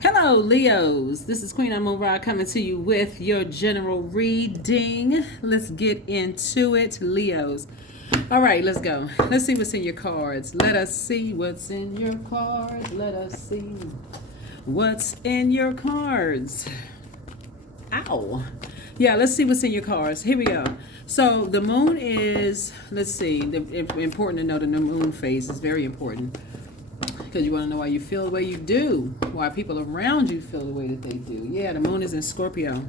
Hello, Leos. This is Queen Amun Ra coming to you with your general reading. Let's get into it, Leos. All right, let's go. Let's see what's in your cards. Let us see what's in your cards. Let us see what's in your cards. Ow. Yeah, let's see what's in your cards. Here we go. So the moon is, let's see, important to know the moon phase is very important because you want to know why you feel the way you do, why people around you feel the way that they do. Yeah, the moon is in Scorpio.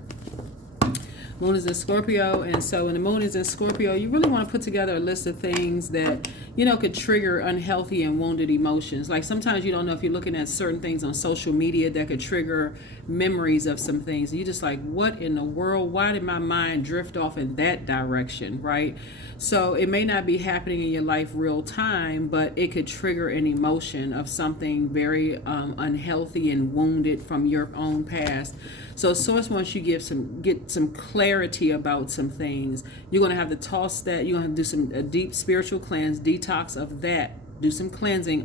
Moon is in Scorpio, and so when the moon is in Scorpio, you really want to put together a list of things that, could trigger unhealthy and wounded emotions. Like sometimes you don't know if you're looking at certain things on social media that could trigger memories of some things. You're just like, what in the world? Why did my mind drift off in that direction, right? So it may not be happening in your life real time, but it could trigger an emotion of something very unhealthy and wounded from your own past. So source wants you get some clarity about some things. You're gonna have to toss that. You're gonna have to do a deep spiritual cleanse, detox of that. Do some cleansing,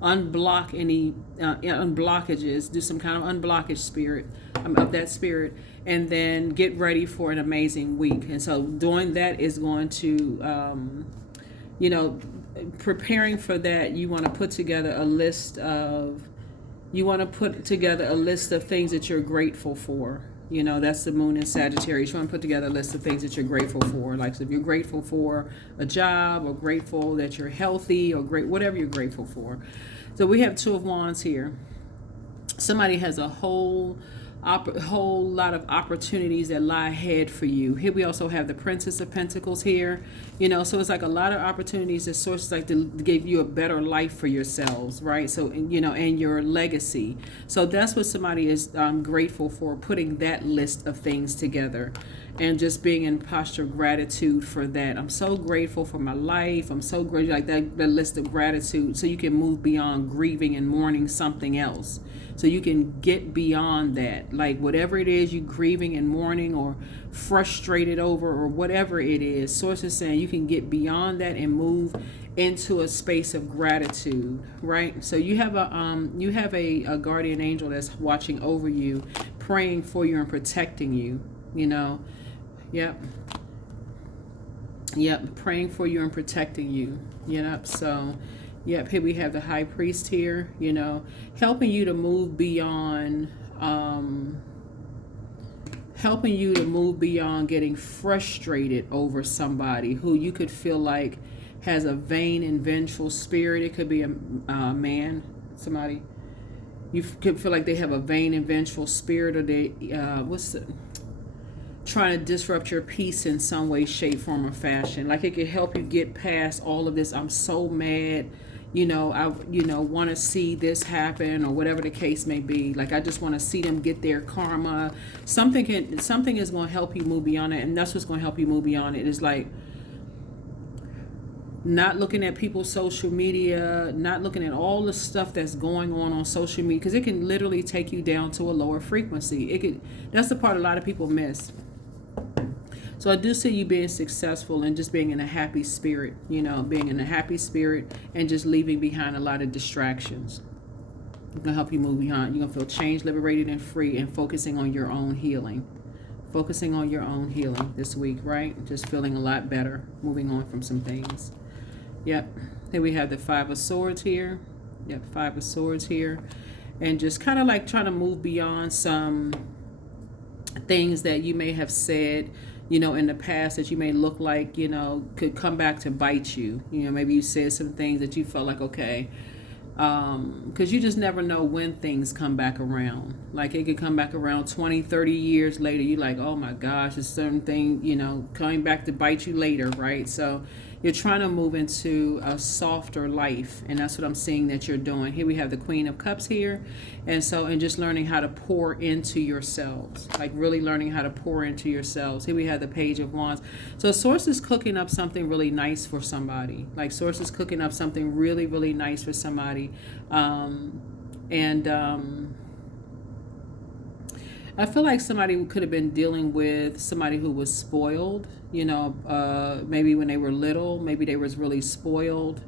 unblock any unblockages. Do some kind of unblockage spirit of that spirit, and then get ready for an amazing week. And so doing that is going to, preparing for that. You want to put together a list of things that you're grateful for. That's the moon in Sagittarius. You want to put together a list of things that you're grateful for. Like, so if you're grateful for a job, or grateful that you're healthy, or whatever you're grateful for. So we have Two of Wands here. Somebody has a whole lot of opportunities that lie ahead for you. Here we also have the Princess of Pentacles here. So it's like a lot of opportunities that sources like to give you a better life for yourselves, right? So, and your legacy. So that's what somebody is grateful for, putting that list of things together and just being in posture of gratitude for that. I'm so grateful for my life. I'm so grateful, like that list of gratitude, so you can move beyond grieving and mourning something else. So you can get beyond that. Like whatever it is you grieving and mourning or frustrated over or whatever it is, source is saying you can get beyond that and move into a space of gratitude, right? So you have a guardian angel that's watching over you, praying for you and protecting you, Yep. Praying for you and protecting you. So yep, here we have the high priest here, helping you to move beyond getting frustrated over somebody who you could feel like has a vain and vengeful spirit. It could be a man, somebody. You could feel like they have a vain and vengeful spirit, or they trying to disrupt your peace in some way, shape, form, or fashion. Like it could help you get past all of this. I'm so mad. I want to see this happen, or whatever the case may be. Like I just want to see them get their karma. Something is going to help you move beyond it, and that's what's going to help you move beyond it. Is like not looking at people's social media, not looking at all the stuff that's going on social media, because it can literally take you down to a lower frequency. That's the part a lot of people miss. So I do see you being successful and just being in a happy spirit, being in a happy spirit and just leaving behind a lot of distractions. It's going to help you move beyond. You're going to feel changed, liberated, and free, and focusing on your own healing. Focusing on your own healing this week, right? Just feeling a lot better, moving on from some things. Yep. Here we have the Five of Swords here. Yep, Five of Swords here. And just kind of like trying to move beyond some things that you may have said, in the past that you may look like, could come back to bite you. Maybe you said some things that you felt like, okay, because you just never know when things come back around. Like it could come back around 20, 30 years later. You're like, oh my gosh, it's certain thing, coming back to bite you later, right? So you're trying to move into a softer life, and that's what I'm seeing that you're doing. Here we have the Queen of Cups here, and just learning how to pour into yourselves, like really learning how to pour into yourselves. Here we have the Page of Wands. So Source is cooking up something really nice for somebody. Like Source is cooking up something really, really nice for somebody. I feel like somebody could have been dealing with somebody who was spoiled, maybe when they were little, maybe they was really spoiled,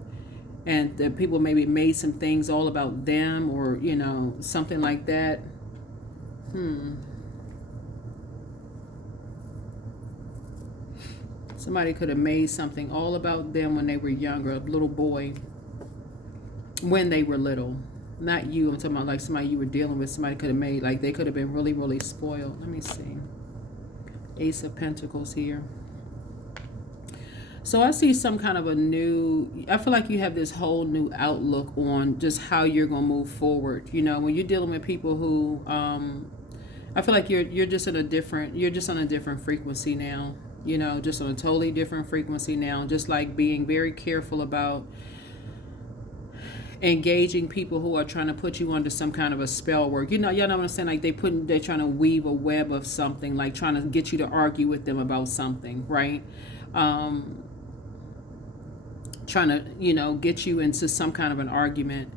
and that people maybe made some things all about them, or something like that. Somebody could have made something all about them when they were younger, a little boy, when they were little. Not you, I'm talking about like somebody you were dealing with. Somebody could have made, like they could have been really, really spoiled. Let me see. Ace of Pentacles here. So I see some kind of I feel like you have this whole new outlook on just how you're going to move forward. When you're dealing with people who, I feel like you're just on a different frequency now, just on a totally different frequency now, just like being very careful about engaging people who are trying to put you under some kind of a spell work. Y'all know what I'm saying? Like they're trying to weave a web of something, like trying to get you to argue with them about something, right? Trying to, get you into some kind of an argument.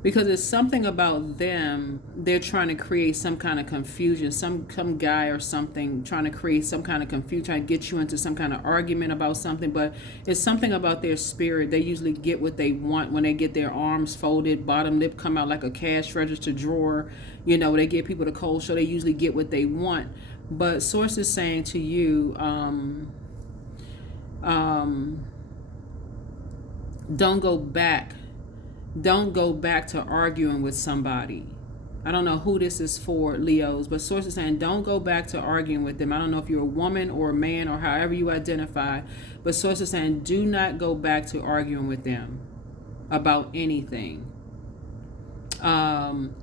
Because it's something about them, they're trying to create some kind of confusion, some guy or something trying to create some kind of confusion, trying to get you into some kind of argument about something. But it's something about their spirit. They usually get what they want when they get their arms folded, bottom lip come out like a cash register drawer. They get people to cold show. They usually get what they want. But Source is saying to you, don't go back. Don't go back to arguing with somebody. I don't know who this is for, Leos, but Source is saying don't go back to arguing with them. I don't know if you're a woman or a man or however you identify, but Source is saying do not go back to arguing with them about anything.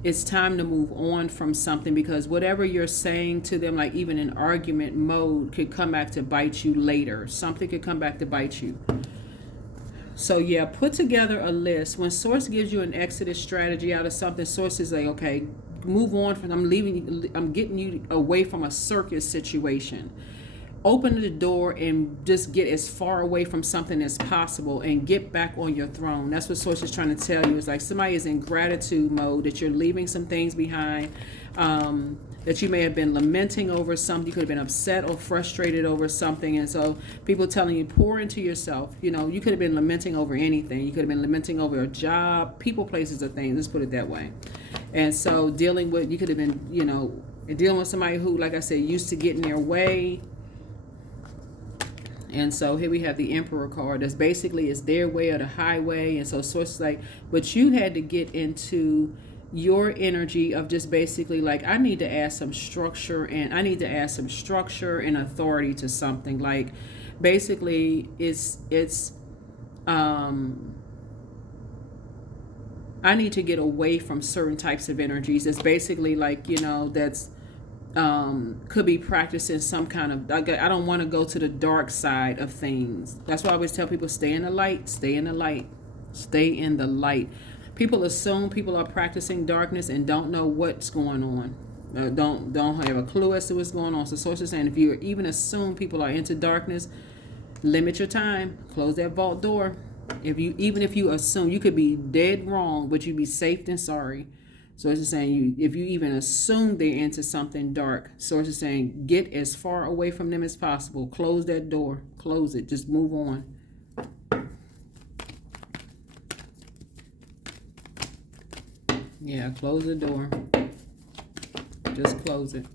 It's time to move on from something, because whatever you're saying to them, like even in argument mode, could come back to bite you later. Something could come back to bite you. So yeah, put together a list. When Source gives you an exodus strategy out of something, Source is like, okay, move on from, I'm getting you away from a circus situation. Open the door and just get as far away from something as possible and get back on your throne. That's what Source is trying to tell you. It's like somebody is in gratitude mode, that you're leaving some things behind, that you may have been lamenting over something. You could have been upset or frustrated over something. And so people telling you, pour into yourself. You could have been lamenting over anything. You could have been lamenting over a job, people, places, or things. Let's put it that way. And so you could have been, dealing with somebody who, like I said, used to get in their way. And so here we have the Emperor card. That's basically, it's their way or the highway. And so Source is like, but you had to get into your energy of just basically like, I need to add some structure and authority to something. Like basically I need to get away from certain types of energies. It's basically like, that's could be practicing some kind of, I don't want to go to the dark side of things. That's why I always tell people, stay in the light, stay in the light, stay in the light. People assume people are practicing darkness and don't know what's going on. Don't have a clue as to what's going on. So Source is saying, if you even assume people are into darkness, limit your time, close that vault door. Even if you assume, you could be dead wrong, but you'd be safe than sorry. Source is saying, if you even assume they're into something dark, Source is saying, get as far away from them as possible. Close that door. Close it. Just move on. Yeah, close the door. Just close it.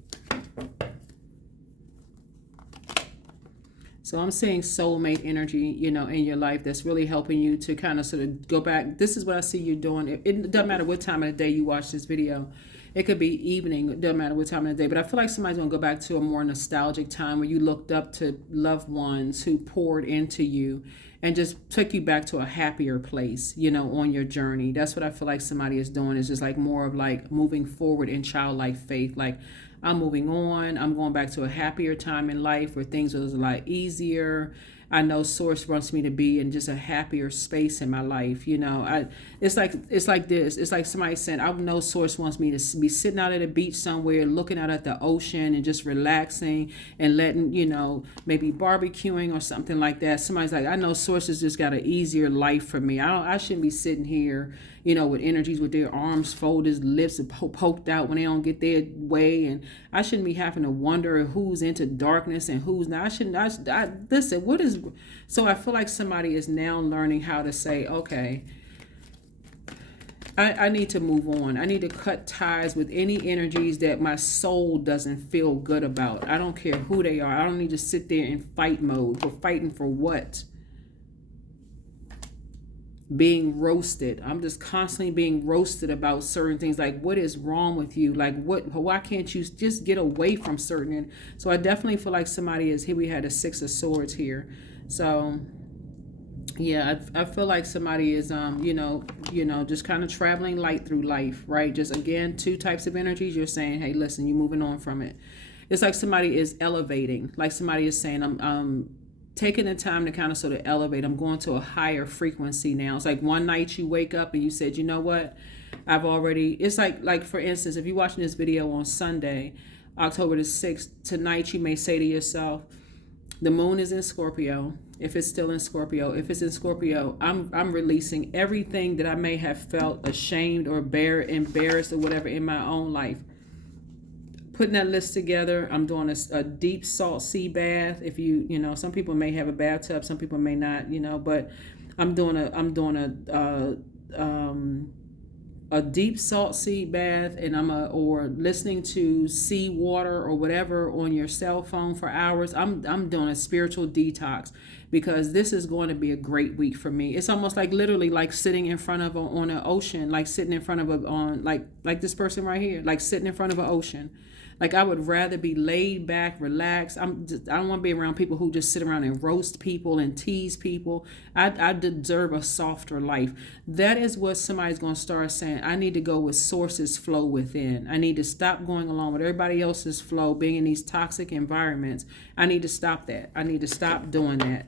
So I'm seeing soulmate energy, in your life that's really helping you to kind of sort of go back. This is what I see you doing. It doesn't matter what time of the day you watch this video. It could be evening. It doesn't matter what time of the day. But I feel like somebody's going to go back to a more nostalgic time where you looked up to loved ones who poured into you and just took you back to a happier place, on your journey. That's what I feel like somebody is doing, is just like more of like moving forward in childlike faith. Like, I'm moving on. I'm going back to a happier time in life where things was a lot easier. I know source wants me to be in just a happier space in my life. It's like this. It's like somebody said, I know source wants me to be sitting out at a beach somewhere, looking out at the ocean and just relaxing and letting, maybe barbecuing or something like that. Somebody's like, I know source has just got an easier life for me. I shouldn't be sitting here, with energies with their arms folded, lips poked out when they don't get their way. And I shouldn't be having to wonder who's into darkness and who's not. Listen, what is, so I feel like somebody is now learning how to say, okay, I need to move on. I need to cut ties with any energies that my soul doesn't feel good about. I don't care who they are. I don't need to sit there in fight mode. We're fighting for what? Being roasted. I'm just constantly being roasted about certain things. Like, what is wrong with you? Like, why can't you just get away from certain? So I definitely feel like somebody is here. We had a 6 of Swords here. So yeah, I feel like somebody is, just kind of traveling light through life, right? Just again, 2 types of energies. You're saying, hey, listen, you're moving on from it. It's like somebody is elevating. Like somebody is saying, I'm taking the time to kind of sort of elevate. I'm going to a higher frequency now. It's like one night you wake up and you said, you know what? It's like for instance, if you're watching this video on Sunday, October the 6th, tonight you may say to yourself, the moon is in Scorpio. If it's still in Scorpio, if it's in Scorpio, I'm releasing everything that I may have felt ashamed or embarrassed or whatever in my own life. Putting that list together, I'm doing a deep salt sea bath. If some people may have a bathtub, some people may not, but I'm doing a deep salt sea bath, and or listening to sea water or whatever on your cell phone for hours. I'm doing a spiritual detox, because this is going to be a great week for me. It's almost like literally like sitting in front of on an ocean, like sitting in front of like this person right here, like sitting in front of an ocean. Like I would rather be laid back, relaxed. I don't want to be around people who just sit around and roast people and tease people. I deserve a softer life. That is what somebody's going to start saying. I need to go with sources flow within. I need to stop going along with everybody else's flow, being in these toxic environments. I need to stop that. I need to stop doing that.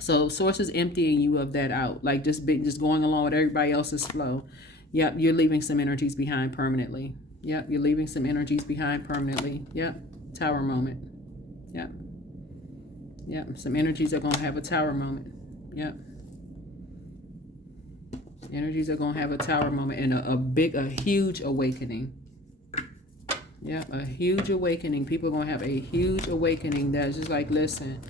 So source is emptying you of that out, like just going along with everybody else's flow. Yep, you're leaving some energies behind permanently. Yep, you're leaving some energies behind permanently. Yep, tower moment. Yep. Yep, some energies are going to have a tower moment. Yep. Energies are going to have a tower moment and a huge awakening. Yep, a huge awakening. People are going to have a huge awakening that's just like, listen,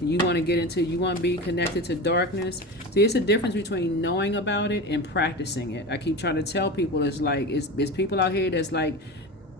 you want to be connected to darkness. See, it's a difference between knowing about it and practicing it. I keep trying to tell people, it's people out here that's like,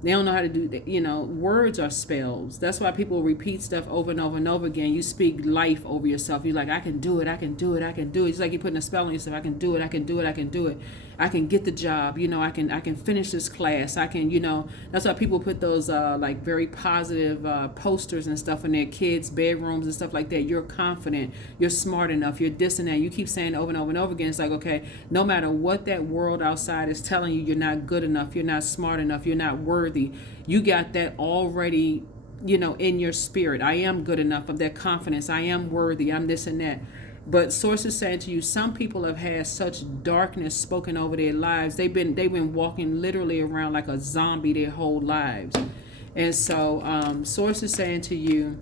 they don't know how to do that. Words are spells. That's why people repeat stuff over and over and over again. You speak life over yourself. You're like, I can do it. I can do it. I can do it. It's like you're putting a spell on yourself. I can do it. I can do it. I can do it. I can get the job. I can finish this class. I can, that's why people put those like very positive posters and stuff in their kids' bedrooms and stuff like that. You're confident. You're smart enough. You're this and that. You keep saying over and over and over again. It's like, okay, no matter what that world outside is telling you, you're not good enough. You're not smart enough. You're not worthy. You got that already, in your spirit. I am good enough, of that confidence. I am worthy. I'm this and that. But source is saying to you, some people have had such darkness spoken over their lives. They've been walking literally around like a zombie their whole lives. And so source is saying to you,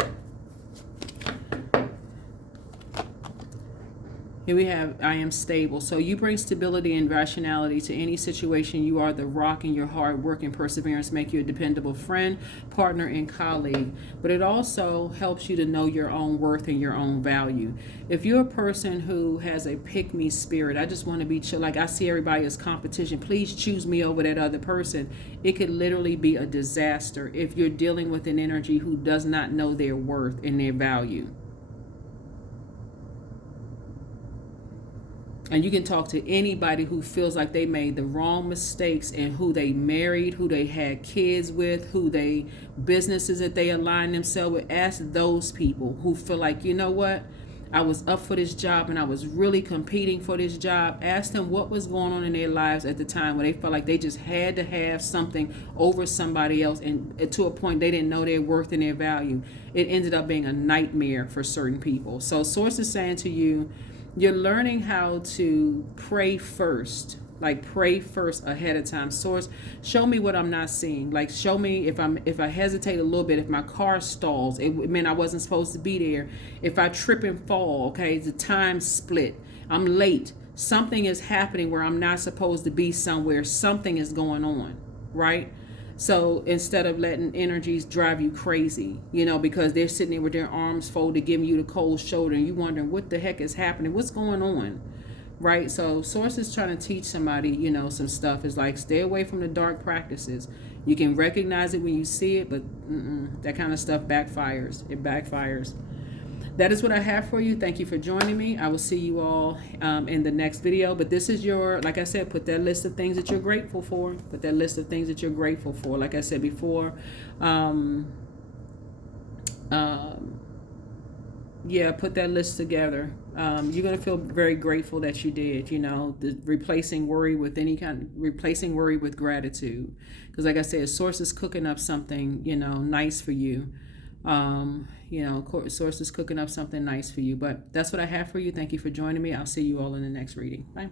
here we have, I am stable. So you bring stability and rationality to any situation. You are the rock, and your hard work and perseverance make you a dependable friend, partner, and colleague. But it also helps you to know your own worth and your own value. If you're a person who has a pick-me spirit, I just want to be chill, like I see everybody as competition, please choose me over that other person, it could literally be a disaster if you're dealing with an energy who does not know their worth and their value. And you can talk to anybody who feels like they made the wrong mistakes in who they married, who they had kids with, businesses that they align themselves with. Ask those people who feel like, you know what? I was up for this job and I was really competing for this job. Ask them what was going on in their lives at the time where they felt like they just had to have something over somebody else, and to a point they didn't know their worth and their value. It ended up being a nightmare for certain people. So Source is saying to you, you're learning how to pray first. Like, pray first ahead of time. Source, show me what I'm not seeing. Like, show me if I hesitate a little bit, if my car stalls, it meant I wasn't supposed to be there. If I trip and fall, okay, the time split. I'm late. Something is happening where I'm not supposed to be somewhere. Something is going on, right? So instead of letting energies drive you crazy, because they're sitting there with their arms folded, giving you the cold shoulder, and you wondering what the heck is happening, what's going on, right? So Source is trying to teach somebody, some stuff. Is like, stay away from the dark practices. You can recognize it when you see it, but that kind of stuff backfires. It backfires. That is what I have for you. Thank you for joining me. I will see you all in the next video. But this is like I said, put that list of things that you're grateful for. Put that list of things that you're grateful for. Like I said before, put that list together. You're going to feel very grateful that you did, replacing worry with gratitude. Because like I said, Source is cooking up something, nice for you. Source is cooking up something nice for you. But that's what I have for you. Thank you for joining me. I'll see you all in the next reading. Bye.